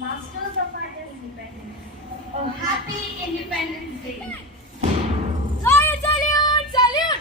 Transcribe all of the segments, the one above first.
Masters of our independence. Oh, happy Independence Day. Salute, salute, salute!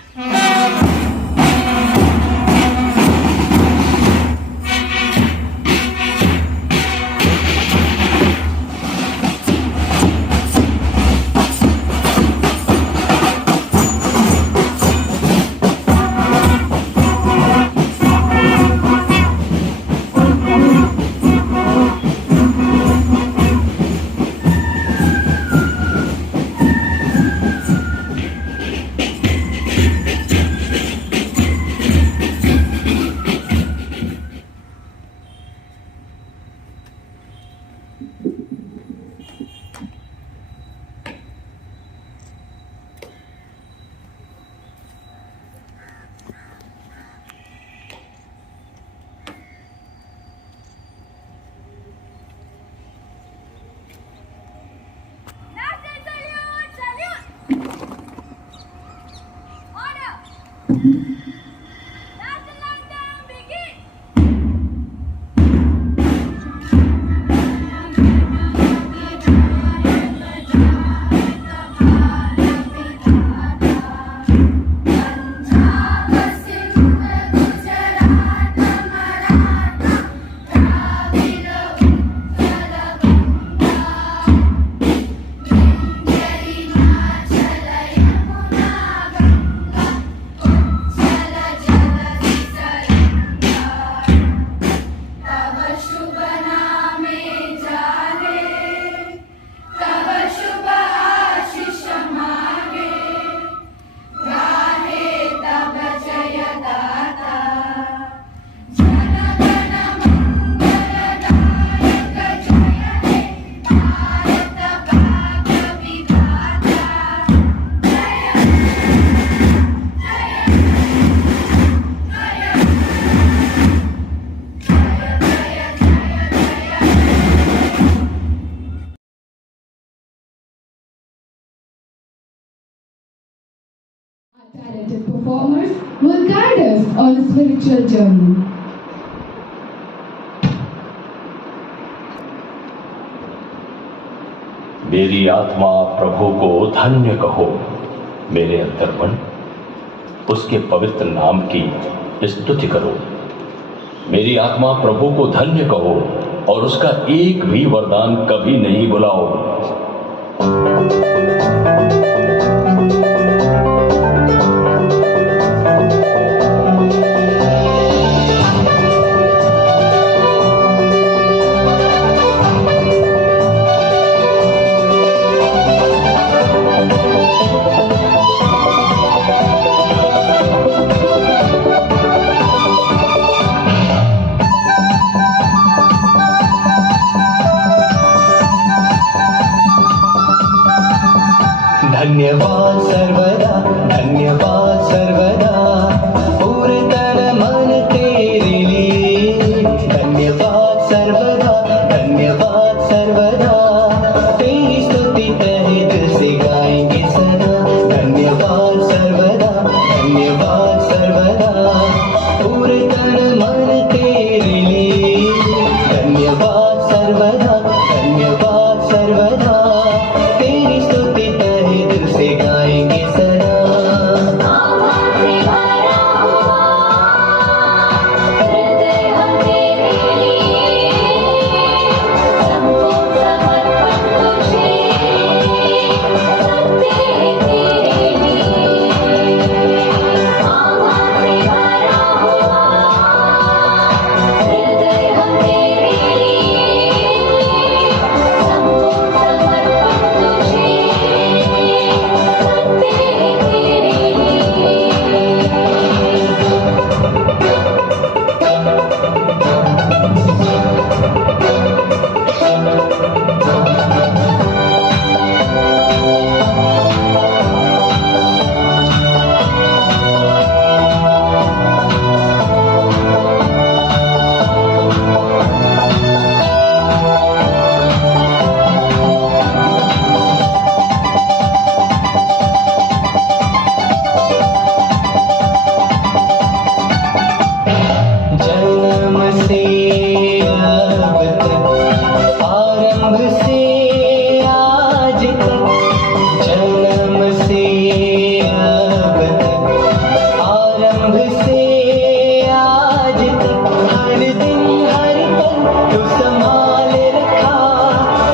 National salute, salute! Order! National anthem, begin! Talented performers will guide us on a spiritual journey. मेरी आत्मा प्रभु को धन्य कहो, मेरे अंतर्मन उसके पवित्र नाम की स्तुति करो। मेरी आत्मा प्रभु को धन्य कहो और उसका एक भी वरदान कभी नहीं भुलाओ। तो संभाल रखा,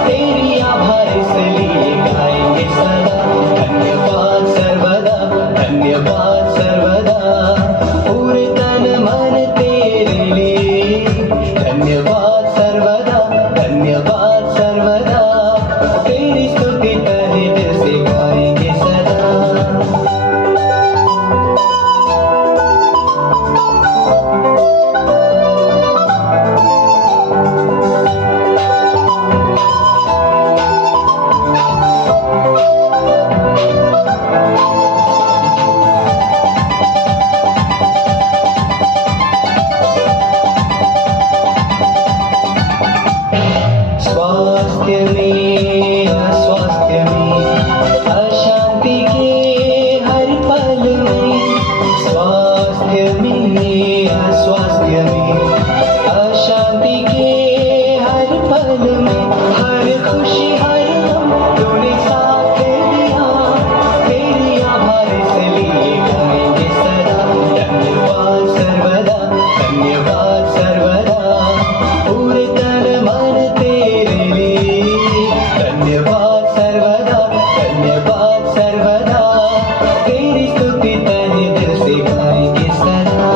तेरी आभार इसलिए गाएंगे सदा। धन्यवाद सर्वदा, धन्यवाद सर्वदा, पूरे तन मन तेरे लिए। धन्यवाद सर्वदा, धन्यवाद सर्वदा, तेरी स्तुति तहे दिल से गाएंगे सदा। स्वास्थ्य में अस्वास्थ्य में, अशांति के हर पल में। स्वास्थ्य में अस्वास्थ्य में, अशांति के हर पल में। हर खुशी हर गम तूने साथ दिया, तेरी आभार इसलिए गाएंगे सदा। धन्यवाद सर्वदा, धन्यवाद सर्वदा, पूरे तन मन तेरे लिए। धन्यवाद सर्वदा, धन्यवाद सर्वदा, तेरी स्तुति तहे दिल से गाएंगे सदा।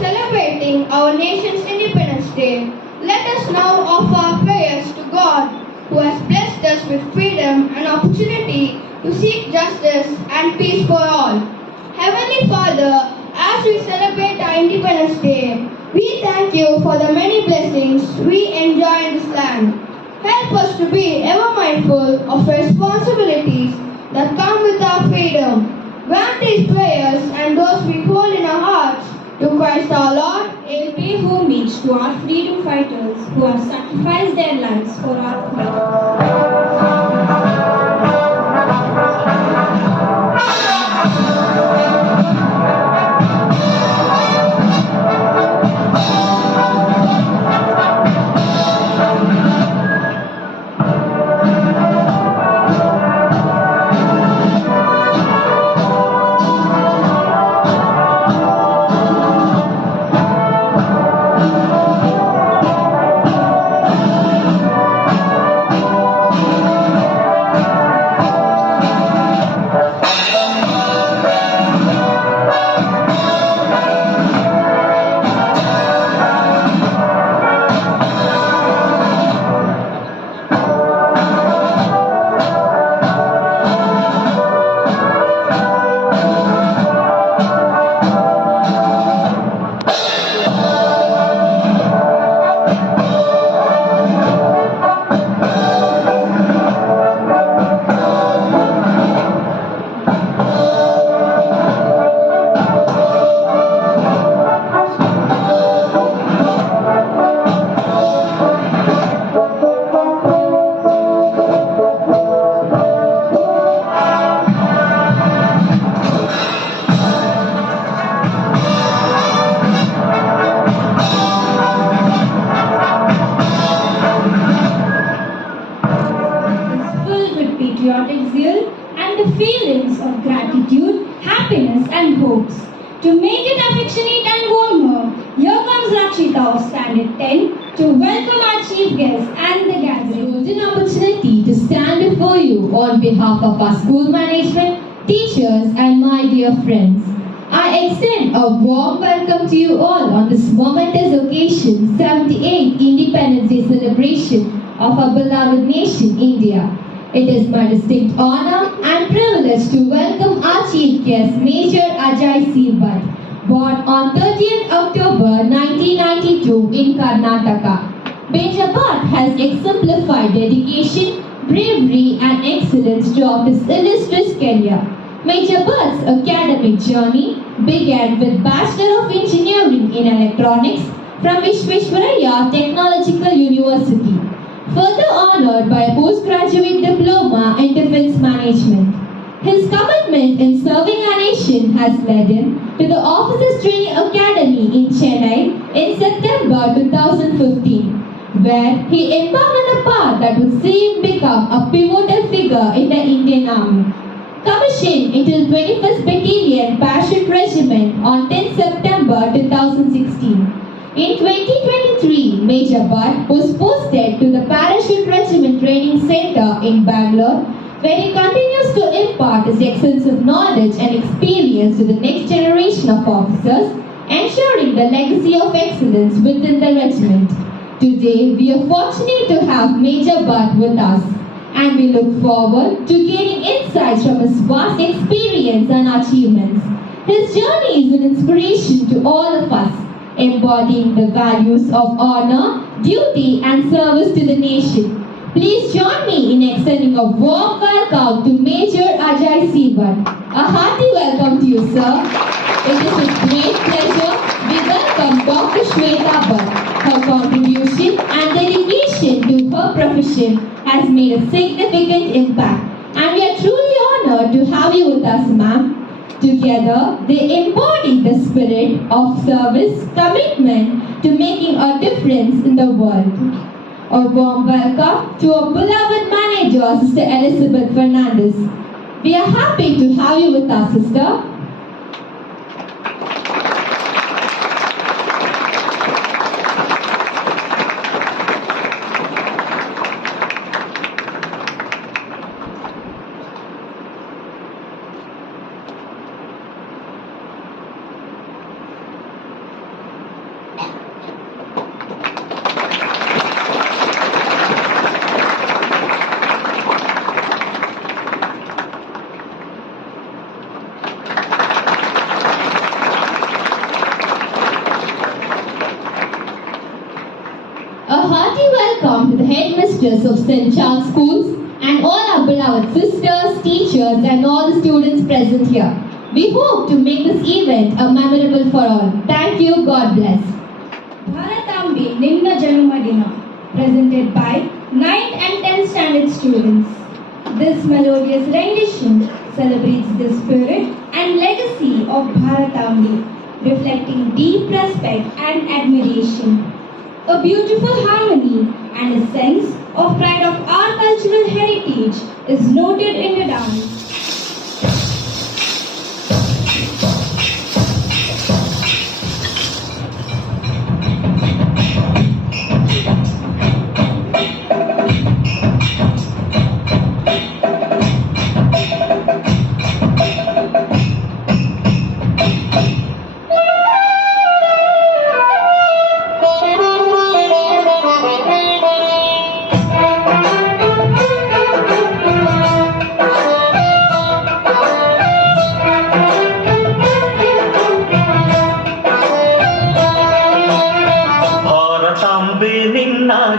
Celebrating our nation's Independence Day, let us now offer our prayers to God, who has blessed us with freedom and opportunity to seek justice and peace for all. Heavenly Father, as we celebrate our Independence Day, we thank you for the many blessings we enjoy in this land. Help us to be ever mindful of responsibilities that come with our freedom. Grant these prayers and those we hold in our hearts to Christ our Lord. We'll pay homage to our freedom fighters who have sacrificed their lives for our freedom. patriotic zeal and the feelings of gratitude, happiness and hopes. To make it affectionate and warmer, here comes Rakshita of Standard 10 to welcome our chief guest and the gathering. Golden opportunity to stand before you on behalf of our school management, teachers and my dear friends. I extend a warm welcome to you all on this momentous occasion, 78th Independence Day celebration of our beloved nation, India. It is my distinct honor and privilege to welcome our chief guest, Major Ajay C. Bhatt, born on 30th October 1992 in Karnataka. Major Bhatt has exemplified dedication, bravery and excellence throughout his illustrious career. Major Bhatt's academic journey began with Bachelor of Engineering in Electronics from Vishveshwaraya Technological University, further honored by a postgraduate diploma in defense management. His commitment in serving our nation has led him to the Officers Training Academy in Chennai in September 2015, where he embarked on a path that would see him become a pivotal figure in the Indian Army. Commissioned into the 21st Battalion Parachute Regiment on 10 September 2016. In 2023, Major Bhatt was posted to the Parachute Regiment Training Center in Bangalore, where he continues to impart his extensive knowledge and experience to the next generation of officers, ensuring the legacy of excellence within the regiment. Today, we are fortunate to have Major Bhatt with us, and we look forward to gaining insights from his vast experience and achievements. His journey is an inspiration to all of us, embodying the values of honor, duty, and service to the nation. Please join me in extending a warm welcome to Major Ajay C. Bhatt. A hearty welcome to you, sir. It is with great pleasure we welcome Dr. Shweta Bhatt. Her contribution and dedication to her profession has made a significant impact, and we are truly honored to have you with us, ma'am. Together, they embody the spirit of service, commitment to making a difference in the world. A warm welcome to our beloved manager, Sister Elizabeth Fernandez. We are happy to have you with us, sister. A hearty welcome to the headmistress of St. Charles Schools and all our beloved sisters, teachers, and all the students present here. We hope to make this event a memorable for all. Thank you. God bless. Bharatambi Nimna Janumadina, presented by 9th and 10th standard students. This melodious rendition celebrates the spirit and legacy of Bharatambi, reflecting deep respect and admiration. A beautiful harmony and a sense of pride of our cultural heritage is noted in the dance.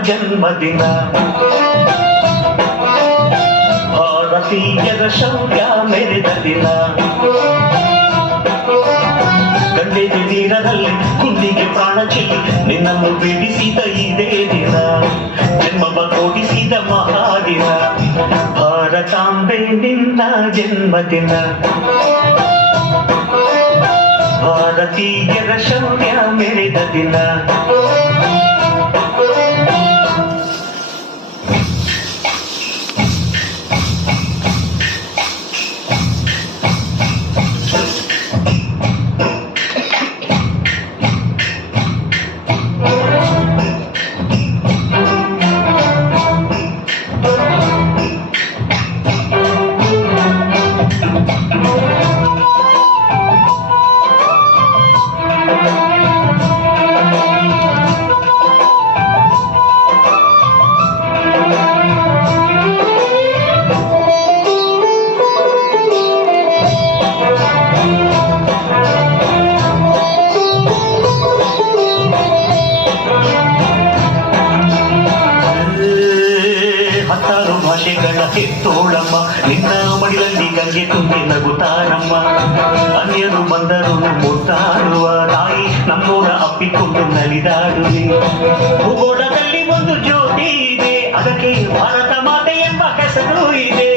ಜನ್ಮದಿನ ಭಾರತೀಯರ ಶೌರ್ಯ ಮೆರೆದ ದಿನ ಗಂಡೆಗೆ ನೀರದಲ್ಲಿ ಗುಂಡಿಗೆ ಪ್ರಾಣ ಚೆಲ್ಲಿ ನಿನ್ನನ್ನು ಬಿಡಿಸಿದ ಇದೇ ದಿನ ಜನ್ಮವ ಕೊಡಿಸಿದ ಮಹಾದಿನ ಭಾರತಾಂಬೆ ನಿನ್ನ ಜನ್ಮದಿನ ಭಾರತೀಯರ ಶೌರ್ಯ ಮೆರೆದ ದಿನ ಹೆತ್ತೋಳಮ್ಮ ನಿನ್ನ ಮಡಿಲಲ್ಲಿ ಗಂಗೆ ತುಂಬಿ ನಗುತ್ತಾನಮ್ಮ ಅನ್ಯರು ಬಂದರು ಮುತ್ತಾಡುವ ತಾಯಿ ನಮ್ಮೂರ ಅಪ್ಪಿಕೊಂಡು ನಲಿದಾಡುವೆ. ಭೂಗೋಳದಲ್ಲಿ ಒಂದು ಜ್ಯೋತಿ ಇದೆ, ಅದಕ್ಕೆ ಭಾರತ ಮಾತೆ ಎಂಬ ಹೆಸರು ಇದೆ.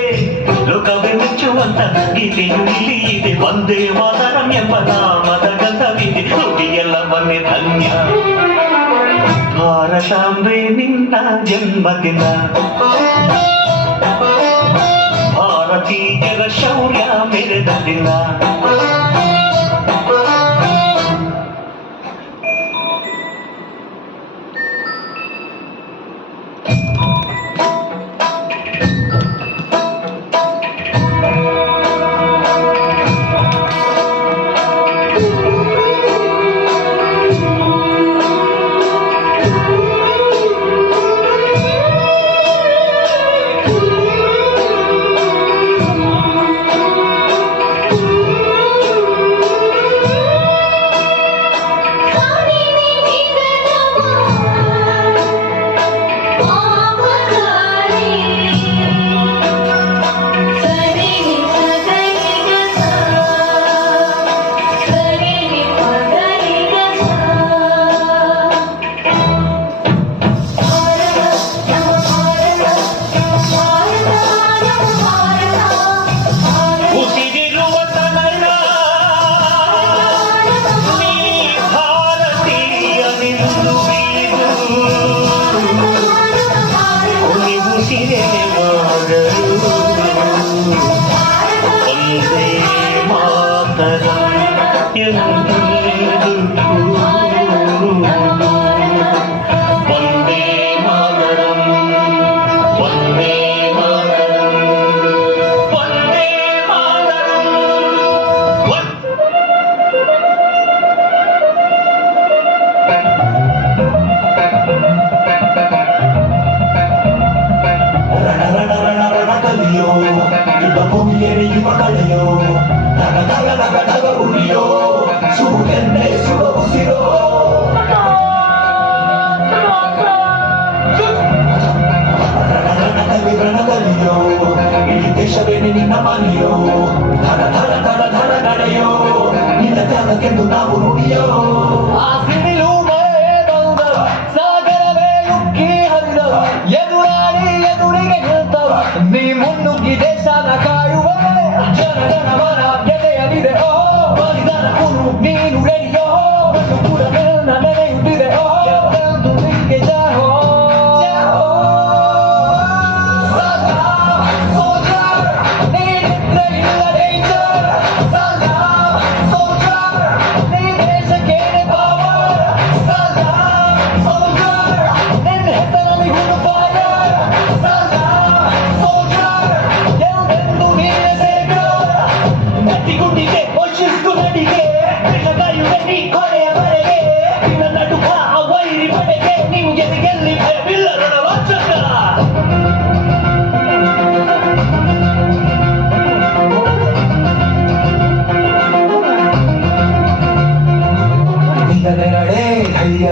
ಲೋಕವೇ ಮೆಚ್ಚುವಂತ ಗೀತೆಯು ಇಲ್ಲಿ ಇದೆ. ವಂದೇ ಮಾತರಂ ಎಂಬ ನಾಮದ ಗಂಧವಿದೆ. ನುಡಿಯೆಲ್ಲವನ್ನೇ ಧನ್ಯ. ಭಾರತಾಂಬೆ ನಿನ್ನ ಜನ್ಮದಿನ, ಭಾರತೀಯರ ಶೌರ್ಯ ಮೆರೆದ ದಿನ.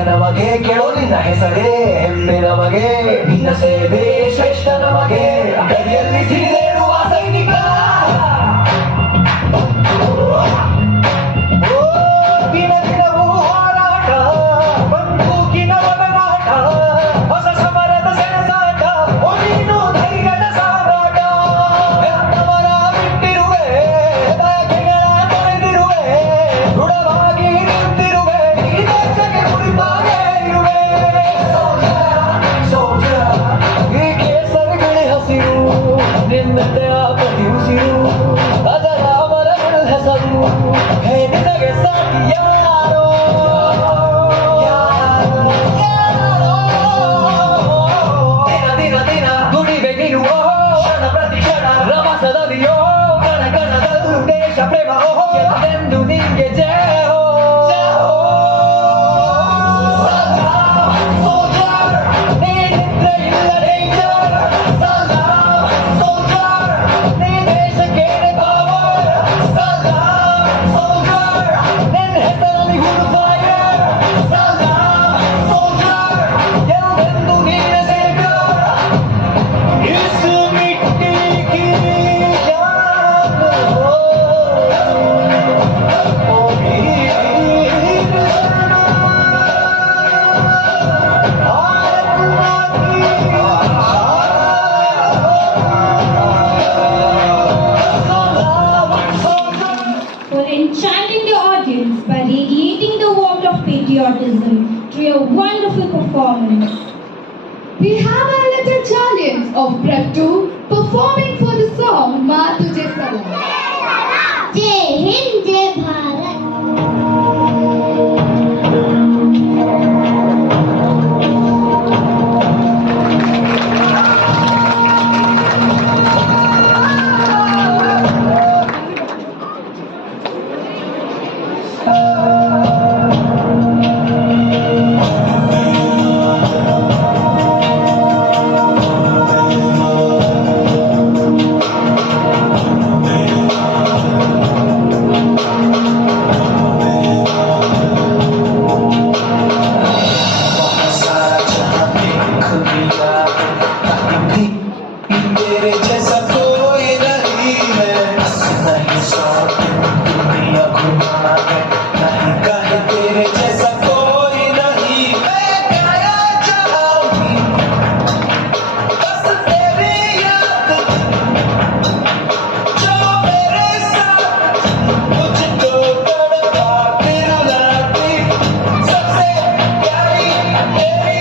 ನಮಗೆ ಕೇಳೋ ನಿನ್ನ ಹೆಸರೇ ಹೆಮ್ಮೆ ನಮಗೆ, ನಿನ್ನ ಸೇವೆ ಶ್ರೇಷ್ಠ ನಮಗೆ. ಗಡಿಯಲ್ಲಿ ಸಿಡಿದೇರುವ ಸೈನಿಕ, ದಿನ ದಿನವೂ ಹೋರಾಟ, ಬಂದೂಕಿನ ಒಡನಾಟ, ಹೊಸ ಸಮರದ ಸೆಣಸಾಟ, ನೀನು ಧೈರ್ಯದ ಸಾರಾಟ. ಹೆತ್ತವರ ಬಿಟ್ಟಿರುವೆ, ಬಯಕೆಗಳ ತೊರೆದಿರುವೆ, ದೃಢವಾಗಿ ನಿಂತಿರುವೆ, ಈ ದೇಶಕ್ಕೆ ಉಳಿತಾಗೆ ಇರುವೆ. ಈ ಕೇಸರಿಗಳೇ ಹಸಿರು, ನಿನ್ನದೇ ಆ ಪ್ರತಿ ಉಸಿರು. patriotism through a wonderful performance. We have our little Charlians of Prep 2 performing for the song Maa Tujhe Salam. जय हिंद जय भारत तेरे जैसा कोई नहीं है, नहीं सौ दुनिया घुमा है, नहीं कहे तेरे जैसा कोई नहीं। मैं गाया चाहूंगी बस तेरी याद, जो मेरे साथ मुझको तड़पाती रुलाती, सबसे प्यारी तेरी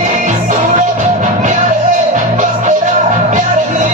सूरत, प्यार है बस तेरा प्यार ही।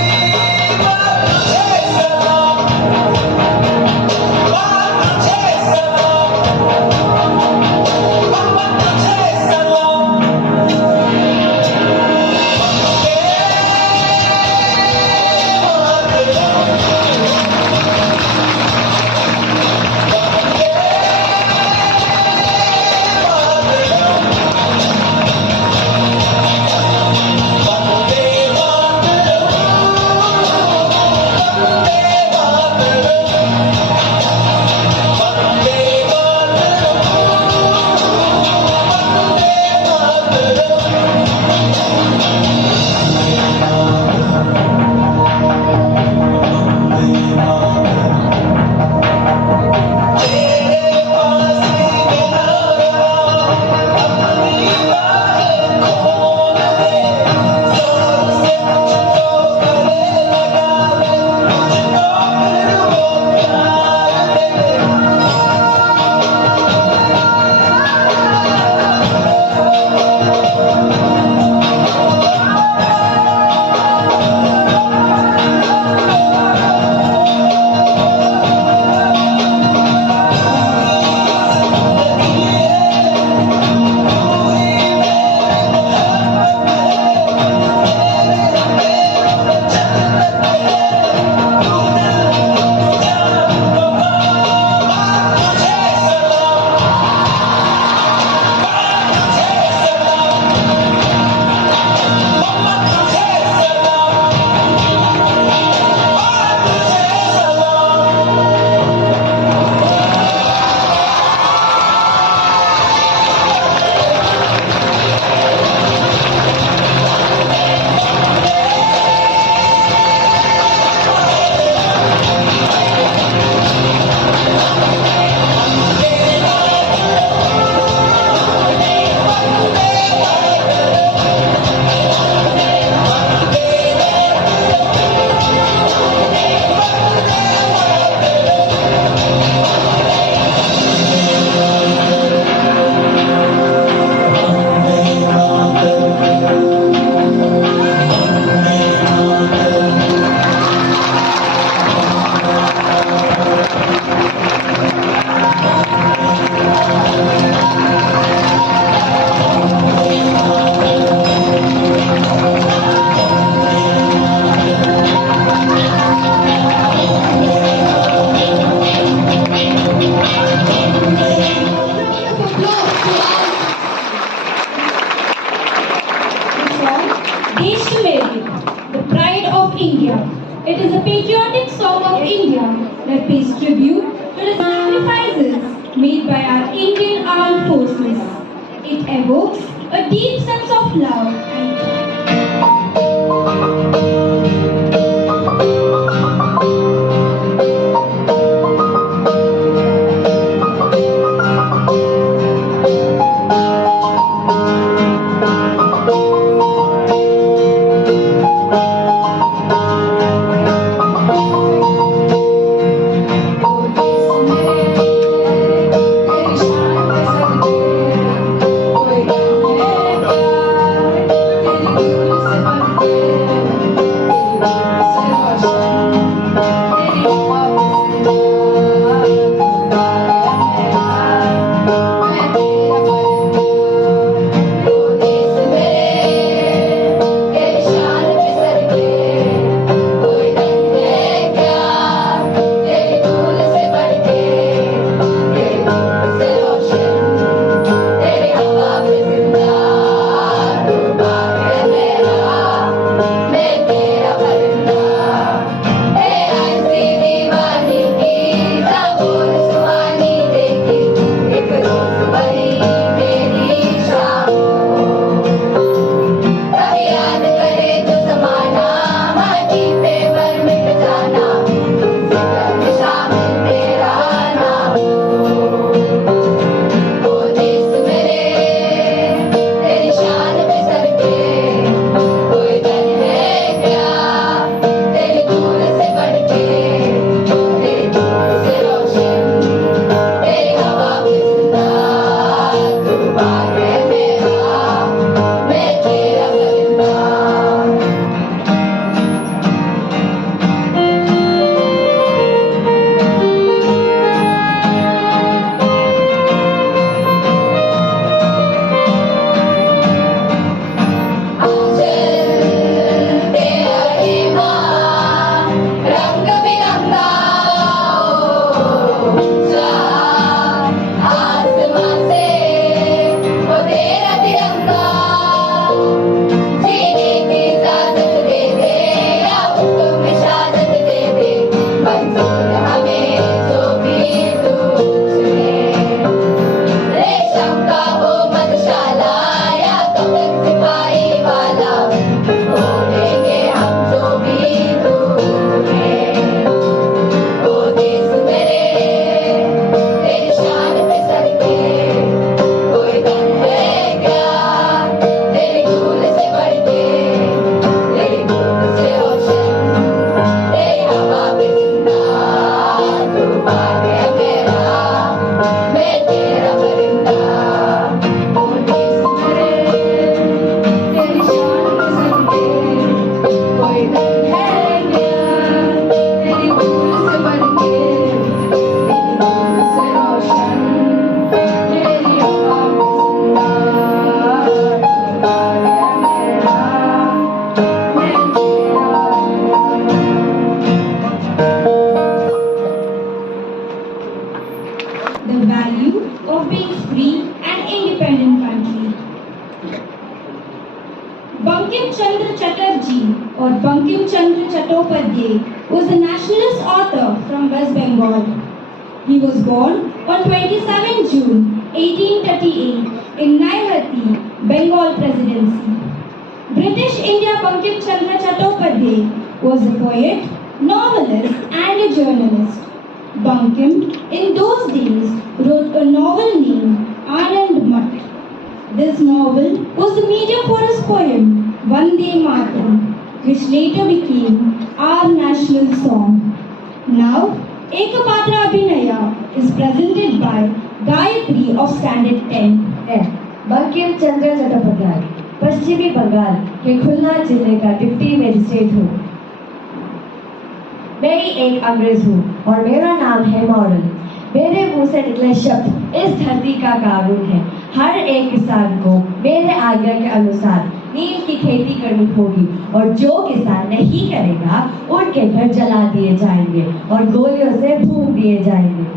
The Pride of India. It is a patriotic song of India that pays tribute to the sacrifices made by our Indian armed forces. It evokes a deep sense of love and Bankim Chandra Chatterjee or Bankim Chandra Chattopadhyay was a nationalist author from West Bengal. He was born on 27 June 1838 in Naihati, Bengal Presidency. British India Bankim Chandra Chattopadhyay was a poet, novelist and a journalist. Bankim, in those days, wrote a novel named Anand Mat. This novel was the medium for his poem, Vande Mataram, which later became our national song. Now, Ekapatra Abhinaya is presented by Gayatri of Standard 10. Bankim Chandra Chattopadhyay पश्चिमी बंगाल के खुलना जिले का deputy magistrate हूँ। मैं ही एक अंग्रेज हूँ और मेरा नाम है मॉरल। मेरे मुंह से निकले शब्द इस धरती का कानून है। हर एक किसान को मेरे आज्ञा के अनुसार नील की खेती करनी होगी और जो किसान नहीं करेगा उनके घर जला दिए जाएंगे और गोलियों से भून दिए जाएंगे।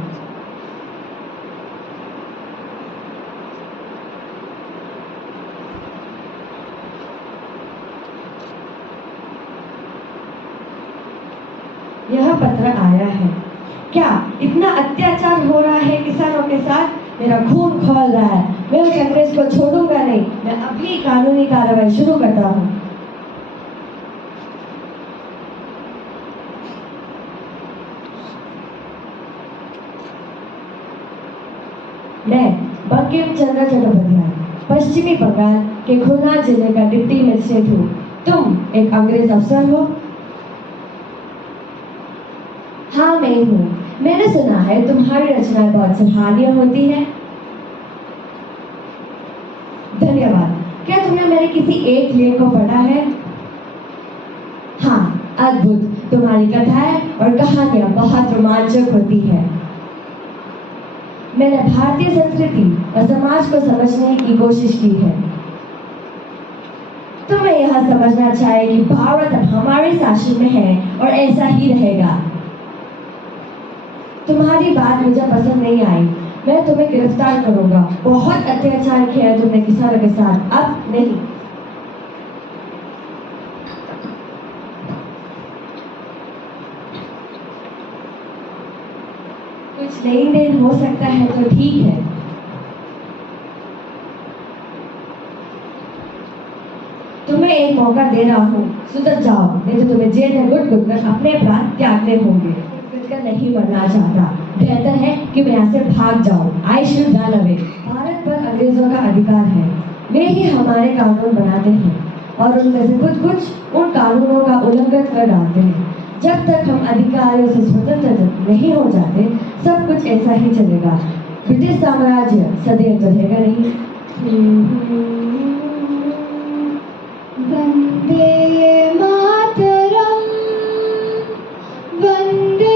यह पत्र आया है। क्या इतना अत्याचार हो रहा है किसानों के साथ? मेरा खून खौल रहा है। मैं उस अंग्रेज को छोड़ूंगा नहीं। मैं अभी कानूनी कार्रवाई शुरू करता हूँ। मैं बंकिम चंद्र चट्टोपाध्याय पश्चिमी बंगाल के खुलना जिले का डिप्टी मजिस्ट्रेट हूँ। तुम एक अंग्रेज अफसर हो? हाँ मैं हूँ। मैंने सुना है तुम्हारी रचनाएं बहुत सराहनीय होती है। धन्यवाद। क्या तुमने मेरे किसी एक लेख को पढ़ा है? हाँ, अद्भुत। तुम्हारी कथाएं और कहानियां बहुत रोमांचक होती है। मैंने भारतीय संस्कृति और समाज को समझने की कोशिश की है। तुम्हें यह समझना चाहिए कि भारत अब हमारे शासन में है और ऐसा ही रहेगा। तुम्हारी बात मुझे पसंद नहीं आई। मैं तुम्हें गिरफ्तार करूंगा। बहुत अत्याचार किया तुमने किसानों के साथ, अब नहीं। कुछ लेन देन हो सकता है तो ठीक है। तुम्हें एक मौका दे रहा हूँ, सुधर जाओ, नहीं तो तुम्हें जेल में घुट कर अपने अपराध त्यागने होंगे। नहीं मरना चाहता, बेहतर है कि मैं यहाँ से भाग जाऊँ। I should run away. Bharat पर अंग्रेजों का अधिकार है। वे ही हमारे कानून बनाते हैं और उनमें से कुछ उन कानूनों का उल्लंघन कर डालते हैं। जब तक हम अधिकारियों से स्वतंत्र नहीं हो जाते, सब कुछ ऐसा ही चलेगा। ब्रिटिश साम्राज्य सदैव रहेगा नहीं। वंदे मातरम, वंदे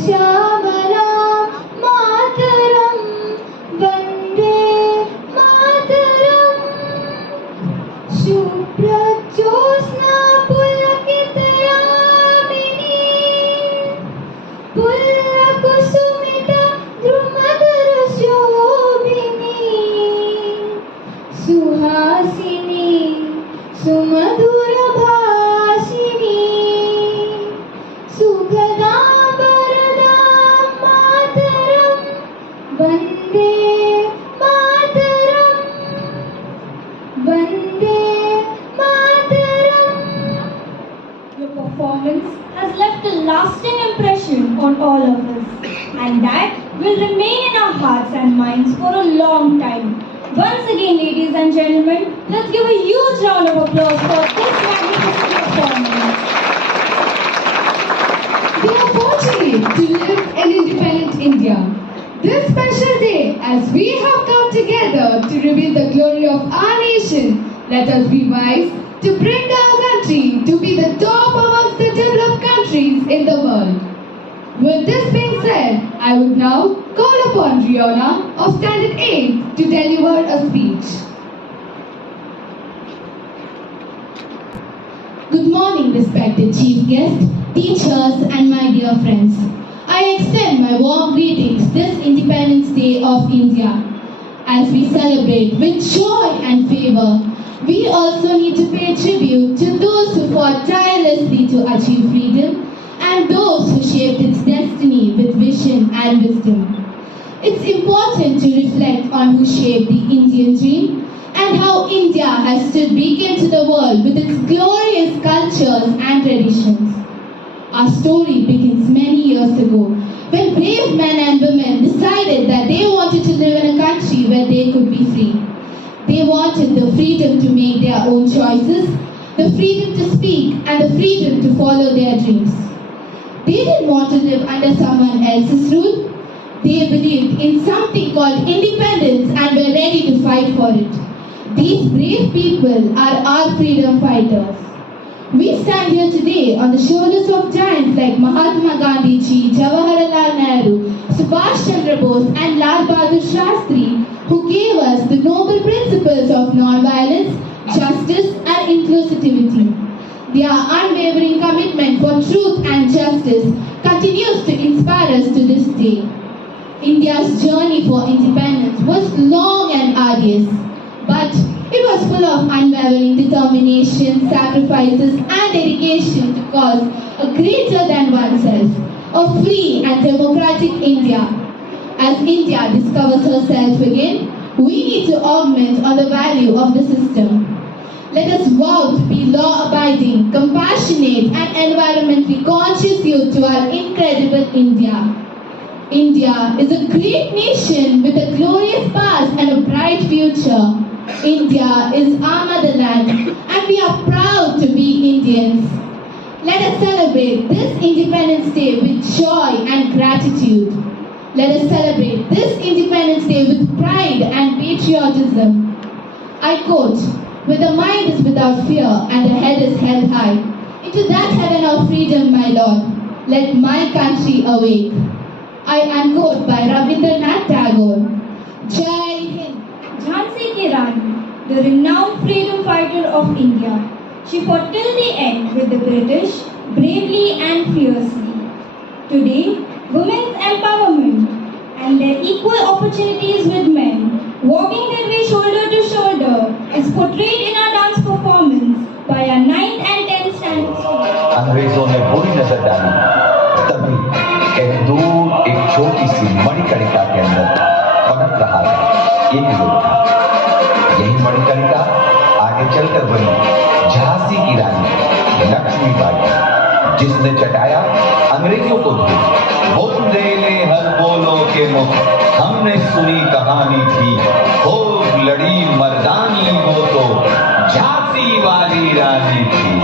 श्यामलां मातरं, वन्दे मातरं। शुभ्रज्योत्स्ना पुलकितयामिनी, पुल्लकुसुमिता द्रुमधरशोभिनी, सुहासिनी सुमधुरभाषिणी, सुखदा Vande Mataram, Vande Mataram. Your performance has left a lasting impression on all of us, and that will remain in our hearts and minds for a long time. Once again, ladies and gentlemen, let's give a huge round of applause for this magnificent performance. We are fortunate to live in independent India. This special day, as we have come together to reveal the glory of our nation, let us be wise to bring our country to be the top amongst the developed countries in the world. With this being said, I would now call upon Riona of Standard 8 to deliver a speech. Good morning, respected chief guest, teachers, and my dear friends. I extend my warm greetings this Independence Day of India. As we celebrate with joy and fervor, we also need to pay tribute to those who fought tirelessly to achieve freedom and those who shaped its destiny with vision and wisdom. It's important to reflect on who shaped the Indian dream and how India has stood beacon to the world with its glorious cultures and traditions. Our story begins many years ago when brave men and women decided that they wanted to live in a country where they could be free. They wanted the freedom to make their own choices, the freedom to speak, and the freedom to follow their dreams. They didn't want to live under someone else's rule. They believed in something called independence and were ready to fight for it. These brave people are our freedom fighters. We stand here today on the shoulders of giants like Mahatma Gandhi ji, Jawaharlal Nehru, Subhash Chandra Bose, and Lal Bahadur Shastri, who gave us the noble principles of non-violence, justice, and inclusivity. Their unwavering commitment for truth and justice continues to inspire us to this day. India's journey for independence was long and arduous, but it was full of unwavering determination, sacrifices, and dedication to cause a greater than oneself, a free and democratic India. As India discovers herself again, we need to augment on the value of the system. Let us vow to be law-abiding, compassionate, and environmentally conscious youth to our incredible India. India is a great nation with a glorious past and a bright future. India is our motherland, and we are proud to be Indians. Let us celebrate this Independence Day with joy and gratitude. Let us celebrate this Independence Day with pride and patriotism. I quote, "Where the mind is without fear and the head is held high, into that heaven of freedom, my Lord, let my country awake." I unquote by Rabindranath Tagore. Jai Hind. Jhansi Ki Rani, the renowned freedom fighter of India. She fought till the end with the British, bravely and fiercely. Today, women's empowerment and their equal opportunities with men, walking their way shoulder to shoulder, is portrayed in our dance performance by our 9th and 10th standard students. अंग्रेजों ने बुरी नजर डाली, तभी कहीं दूर एक छोटी सी मणिकर्णिका के अंदर पनप रहा था एक योद्धा। यही मणिकर्णिका आगे चलकर बनी झांसी की रानी लक्ष्मीबाई, जिसने चटाया अंग्रेजों को धूल। बोले ने हर बोलों के मुख हमने सुनी कहानी थी, खूब लड़ी मर्दानी वो तो झांसी वाली रानी थी।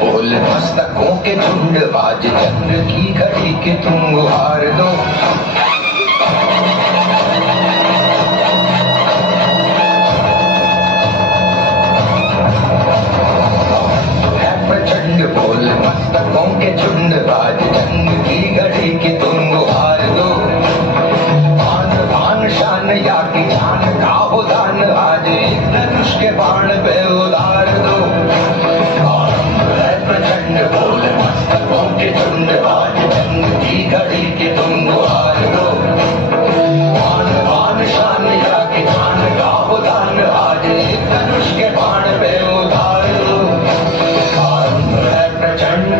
बोल मस्तकों के झुंड, आज चंद्र की घड़ी के तुम गुहार दो। प्रचंड बोल मस्तकों के झुंड, आज चंद्र की घड़ी के तुम गुहार दो। आन बान शान या की जान का हो दान, आज एक धनुष के बाण पे उतार दो। प्रचंड बोल मस्तकों के झुंड, आज जंग की घड़ी के तुम गुहार दो। आन बान शान या की जान का हो दान, आज एक धनुष के बाण पे उतार दो। आरंभ है प्रचंड।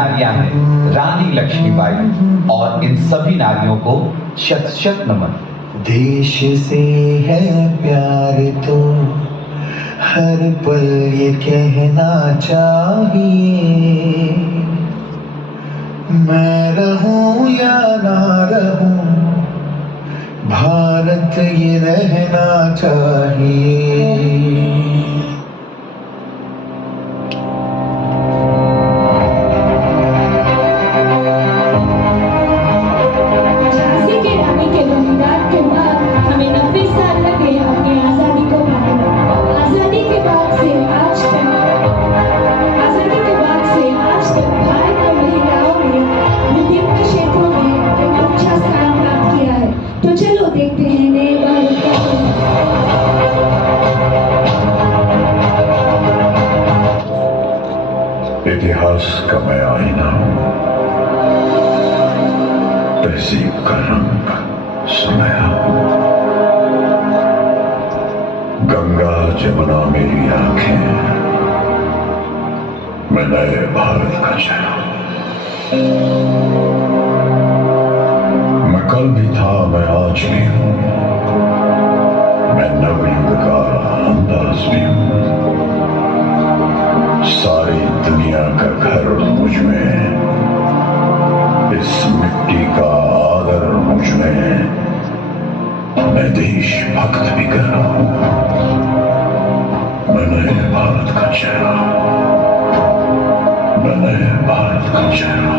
नारियां हैं रानी लक्ष्मीबाई, और इन सभी नारियों को शत शत नमन। देश से है प्यार तो हर पल ये कहना चाहिए, मैं रहूं या ना रहूं भारत ये रहना चाहिए। इतिहास का मैं आईना हूं, तहजीब का रंग सुनया हूं। गंगा जमुना मेरी आंखें, मैं नए भारत का चेहरा। मैं कल भी था, मैं आज भी हूं, मैं नवयुग का अंदाज भी हूं। सारी दुनिया का घर मुझ में, इस मिट्टी का आदर मुझ में, मैं देशभक्त भी कर रहा हूं। मैं नए भारत का चेहरा, मैं नए भारत का चेहरा।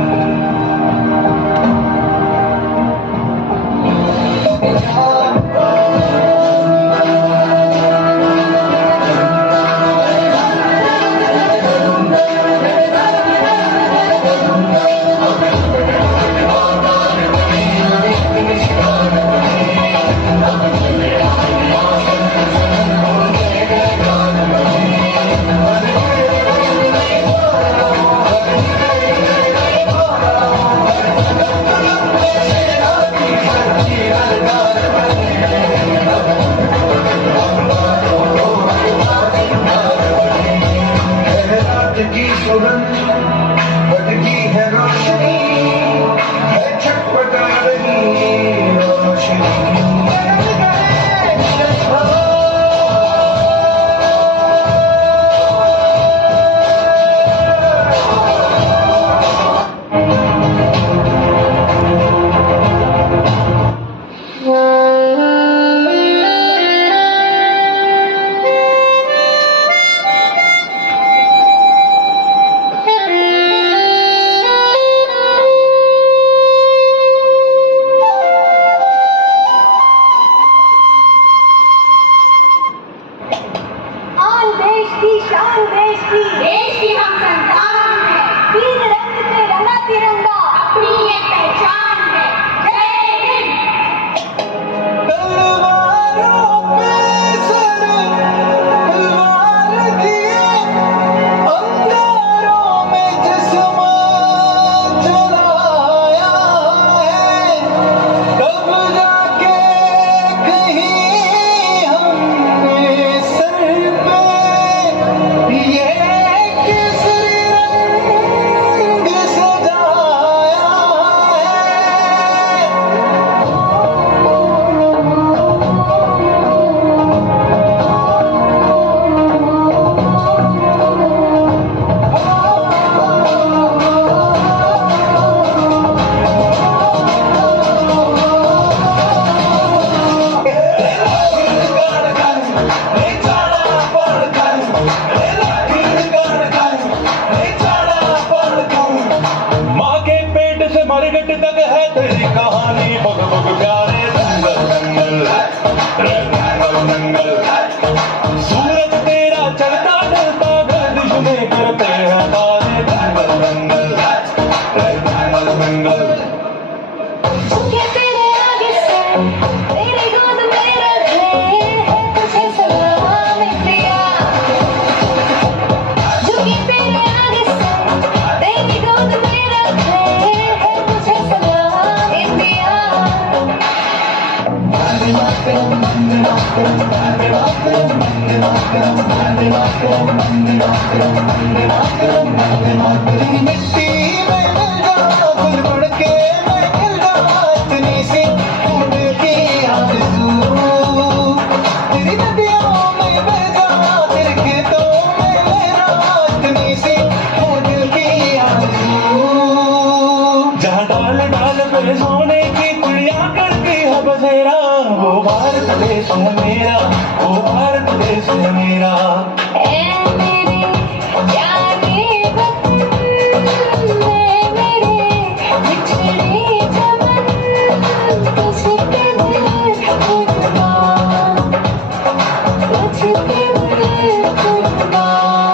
देश की हम संतान हैं, वीर रंग से रंगा तिरंगा अपनी ये पहचान है। जय हिंद। तलवारों पे सर तलवार किए, अंगारों में जिस्म जलाया है, तब जाके कहीं हमने सर पे ये केसरी रंग सजाया माँ के पेट से मरगट तक है तेरी कहानी, बग बग प्यारे दंगल दंगल दंगल दंगल। सूरज तेरा चलता ढलता गर्दिश में गिरते हैं तारे, दंगल दंगल दंगल दंगल। झुके तेरे आगे से तेरी गोद में रखे हैं तुझे सलाम इंडिया। झुके तेरे आगे से तेरी गोद में रखे हैं तुझे सलाम इंडिया। वंदे मातरम, वंदे मातरम, वंदे मातरम, वंदे मातरम। मिट्टी में मिल जा गुल गुड़ के मैं मिल जा इतनी सी खून की आरज़ू तेरी नदियों में बह जा तेरे खेतों में लहरा इतनी सी खून की आरज़ू जहाँ डाल डाल पे सोने की चिड़िया करती है बसेरा वो भारत देश है मेरा वो भारत देश है मेरा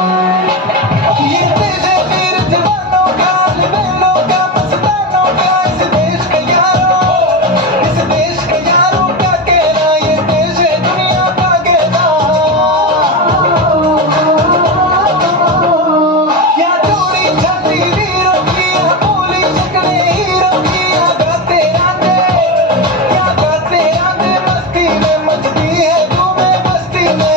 ये देश है वीर जवानों का अलबेलों का मस्तानों का इस देश के यारों का कहना ये देश है दुनिया का कहना क्या जोड़ी छाती वीरों की या बोली शक्लें हीरों की या गाते आंदे मस्ती में मचती है धूमें बस्ती में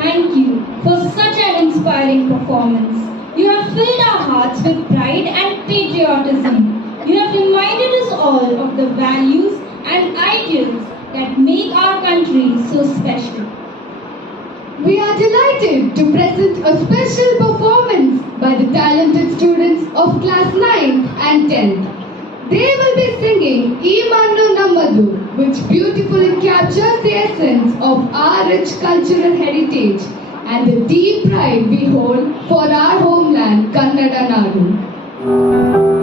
Thank you for such an inspiring performance. You have filled our hearts with pride and patriotism. You have reminded us all of the values and ideals that make our country so special. We are delighted to present a special performance by the talented students of class 9th and 10th. They will be singing Imannu Nammadu, which beautifully captures the essence of our rich cultural heritage and the deep pride we hold for our homeland, Kannada Nadu.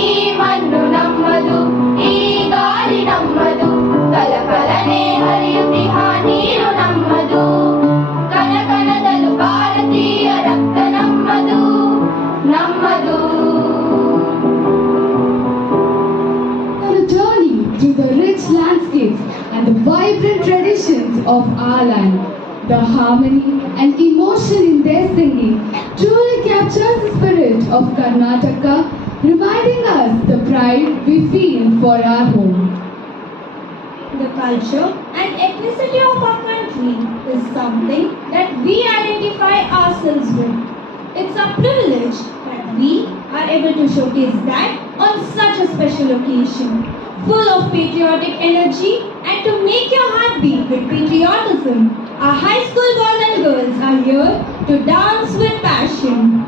ಈ ಮಣ್ಣು instruments of our land. The harmony and emotion in their singing truly captures the spirit of Karnataka, reminding us the pride we feel for our home. The culture and ethnicity of our country is something that we identify ourselves with. It's a privilege that we are able to showcase that on such a special occasion, full of patriotic energy, and to make your heart beat with patriotism. Our high school boys and girls are here to dance with passion.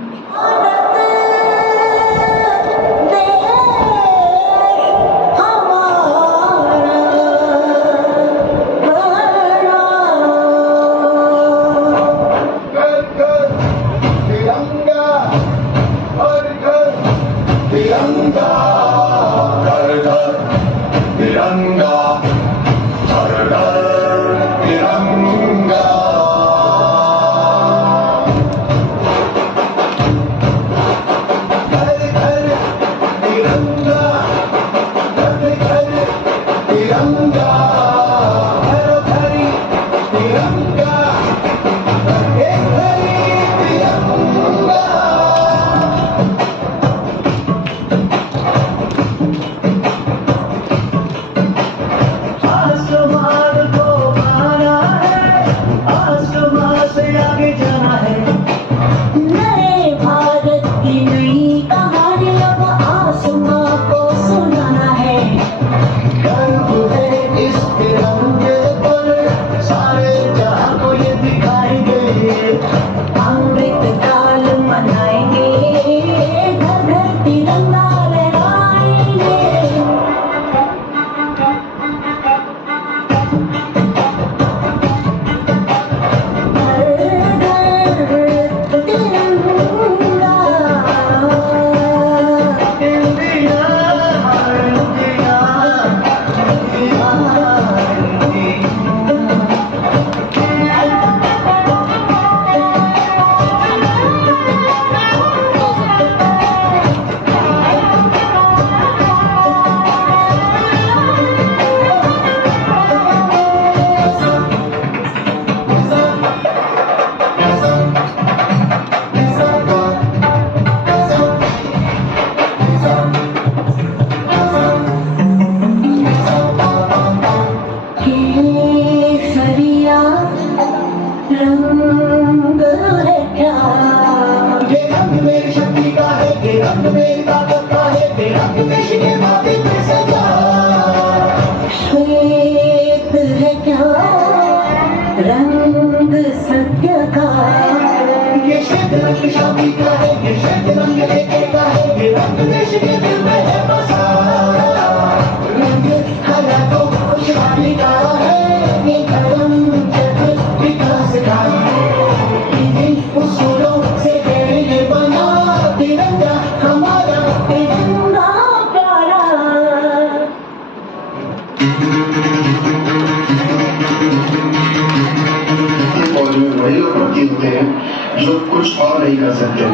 जो कुछ और नहीं कर सकते,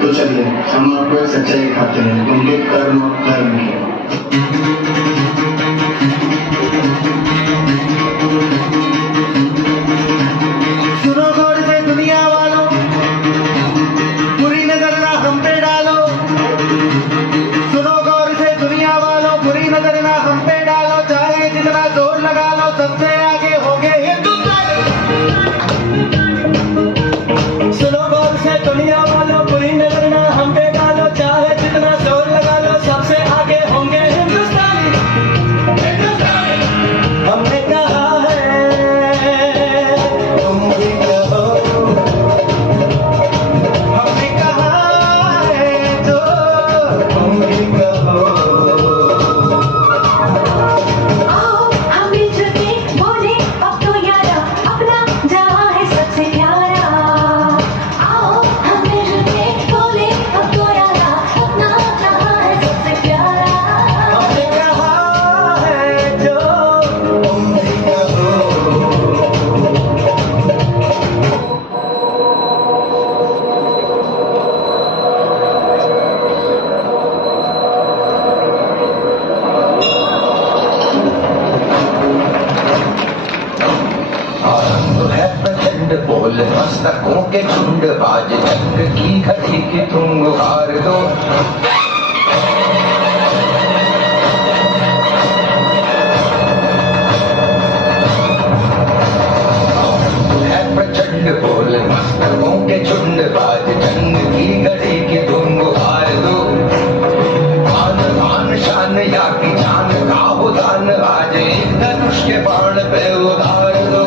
तो चलिए हम आपको एक सच्चाई खाते हैं उनके कर्म और धर्म की। सुनो गौर से दुनिया वालों, बुरी नजर ना हम पे डालो। सुनो गौर से दुनिया वालों, बुरी नजर ना हम पे डालो। चाहे जितना जोर लगा लो, सबसे आगे होंगे हिंदुस्तान। सुनो गौर से दुनिया वालों, बुरी नजर ना हम पे डालो। चाहे जितना जोर लगा लो, सबसे आगे होंगे हिंदुस्तानी। मस्तकों के झुंड आज जंग की घड़ी की तुम गुहार दो है प्रचंड बोल मस्तकों के झुंड आज जंग की घड़ी की तुम गुहार दो मान मान शान या की जान का उदान आज एक धनुष के बाण पे उतार दो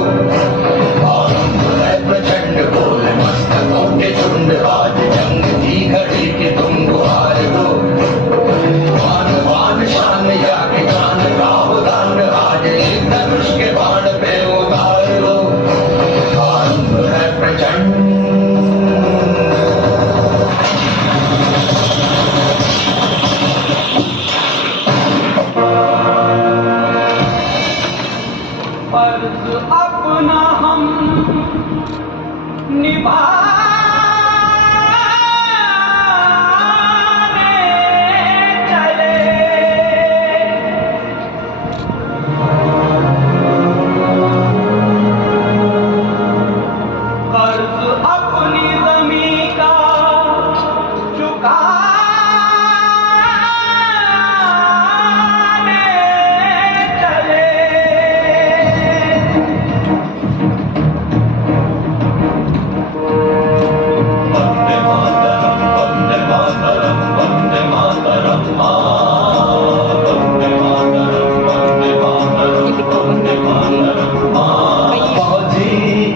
प्रचंड बोल मस्तकों के झुंड आज जंग की घड़ी की तुम गुहार दो मान मान शान या की जान का उदान आज एक धनुष के बाण पे उतार दो आरंभ है प्रचंड अपना हम निभाने चले कर्ज अपनी ज़मीं का चुकाने चले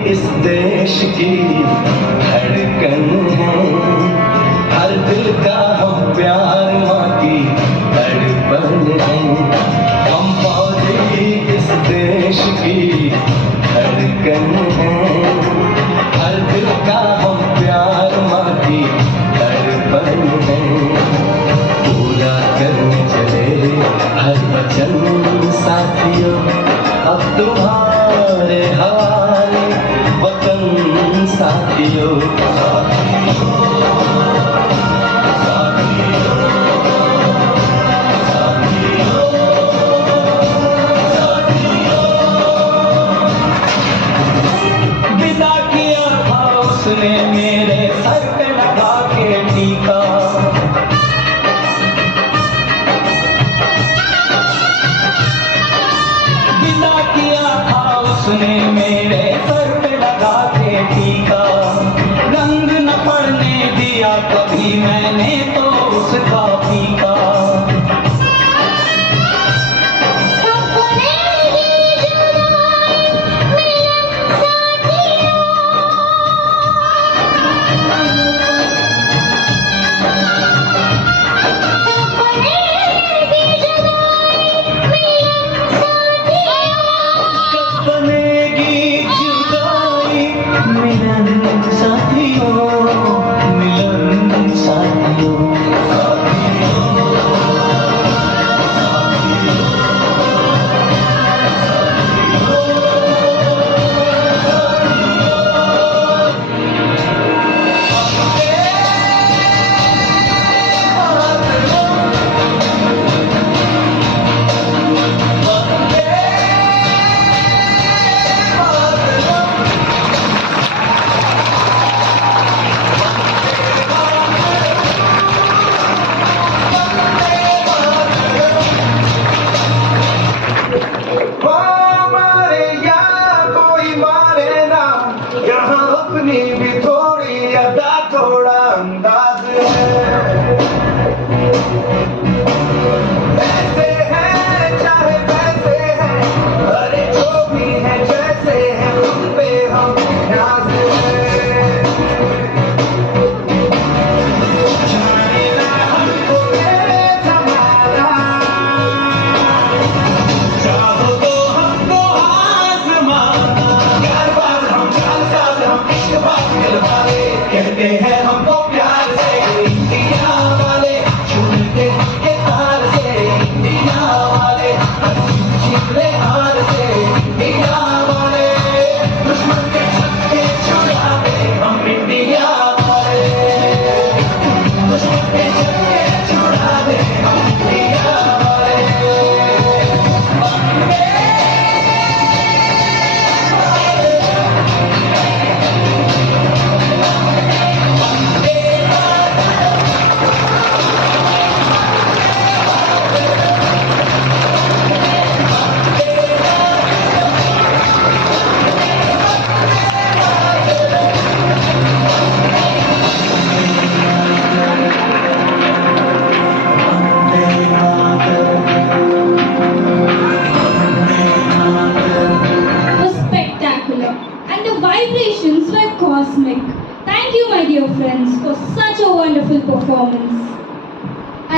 इस देश की धड़कन है हर दिल का हम प्यार माँ की धड़कन है हम फौजी इस देश की धड़कन है हर दिल का हम प्यार माँ की धड़कन है पूरा कर चले हर वचन साथियों अब तुम्हारे हवाले वतन साथियों विदा किया था उसने मेरे सर पे लगा के टीका विदा किया था उसने मेरे सर पे लगा के टीका रंग न पड़ने दिया कभी मैंने तो उसका फीका साथियों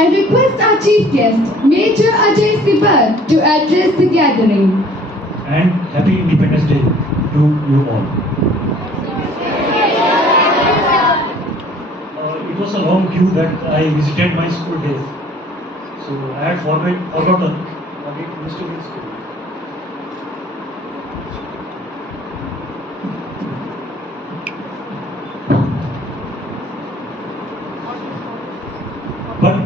I request our chief guest, Major Ajay Sibat, to address the gathering. And happy Independence Day to you all. It was a long queue that I visited my school days. So I had forgotten what it used to be school. But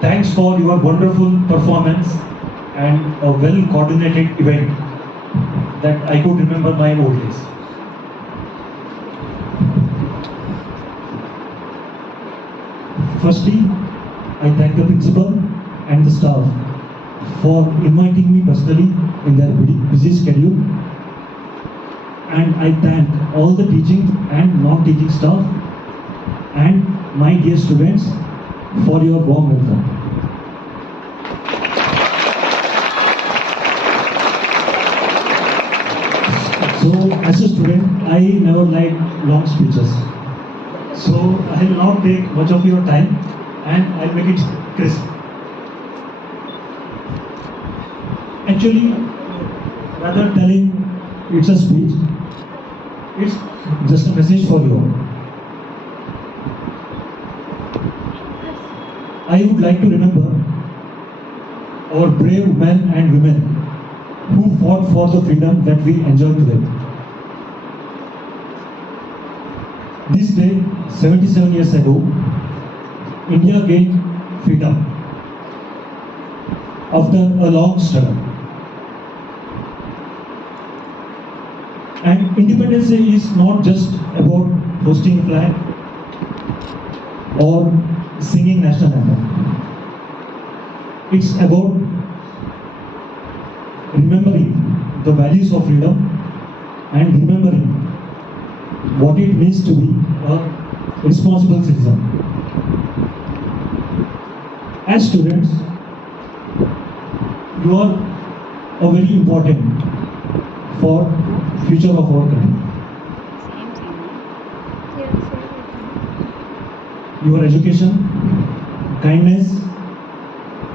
thanks for your wonderful performance and a well-coordinated event that I could remember my old days. Firstly, I thank the principal and the staff for inviting me personally in their busy schedule. And I thank all the teaching and non-teaching staff and my dear students for your warm welcome. So, as a student, I never like long speeches. So, I will not take much of your time and I'll make it crisp. Actually, rather telling it's a speech, it's just a message for you all. I would like to remember our brave men and women who fought for the freedom that we enjoy today. This day, 77 years ago, India gained freedom after a long struggle. And Independence Day is not just about hosting a flag or singing national anthem. It's about remembering the values of freedom and remembering what it means to be a responsible citizen. As students, you are very important for future of our country. Your education, kindness,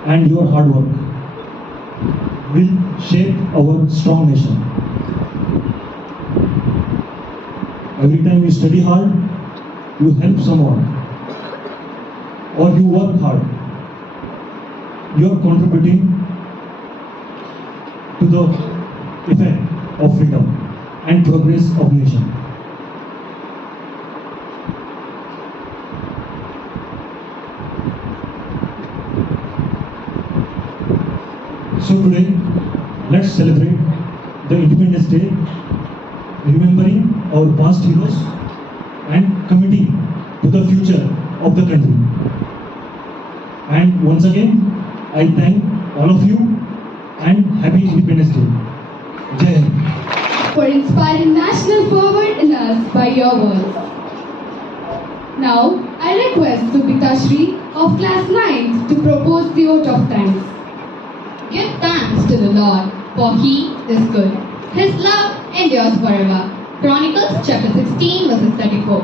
and your hard work will shape our strong nation. Every time you study hard, you help someone, or you work hard, you are contributing to the effect of freedom and progress of nation. So today, let's celebrate the Independence Day, remembering our past heroes and committing to the future of the country. And once again, I thank all of you and happy Independence Day. Jai Hind. For inspiring national fervor in us by your words. Now, I request Subita Shri of class 9 to propose the vote of thanks. Give thanks to the Lord, for He is good. His love endures forever. Chronicles chapter 16 verses 34.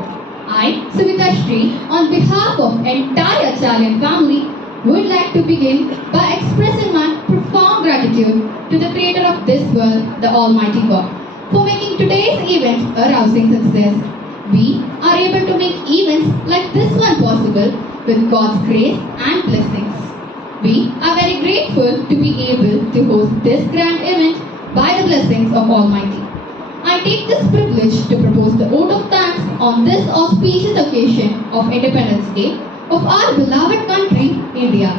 I, Subita Shri, on behalf of entire Chalian family, would like to begin by expressing my profound gratitude to the Creator of this world, the Almighty God, for making today's event a rousing success. We are able to make events like this one possible with God's grace and blessings. We are very grateful to be able to host this grand event by the blessings of Almighty. I take this privilege to propose the vote of thanks on this auspicious occasion of Independence Day of our beloved country, India.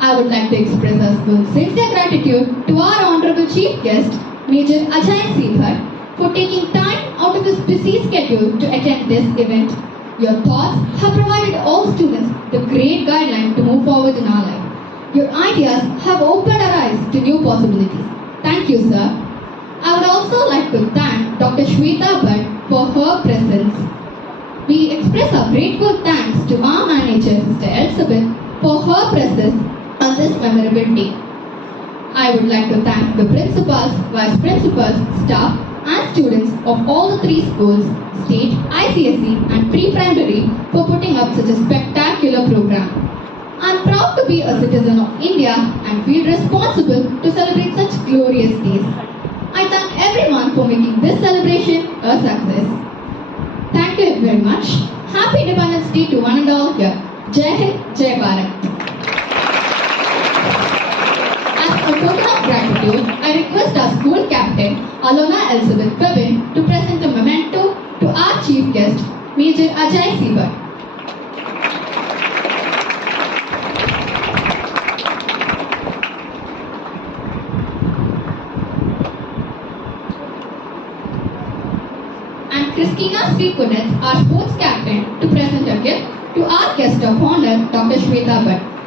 I would like to express our sincere gratitude to our Honorable Chief Guest, Major Ajay Sibat, for taking time out of his busy schedule to attend this event. Your thoughts have provided all students the great guideline to move forward in our life. Your ideas have opened our eyes to new possibilities. Thank you, sir. I would also like to thank Dr. Shweta Bhatt for her presence. We express our grateful thanks to our manager, Sister Elizabeth, for her presence on this memorable day. I would like to thank the principals, vice principals, staff, and students of all the three schools, state, ICSE and pre-primary, for putting up such a spectacular program. I am proud to be a citizen of India and feel responsible to celebrate such glorious days. I thank everyone for making this celebration a success. Thank you very much. Happy Independence Day to one and all here. Jai Hind, Jai Bharat. As a token of gratitude, I request our school captain, Alona Elizabeth Pevin, to present a memento to our chief guest, Major Ajay Sibat. And Christina Srikunat, our sports captain, to present a gift to our guest of honor, Dr. Shweta Bhatt.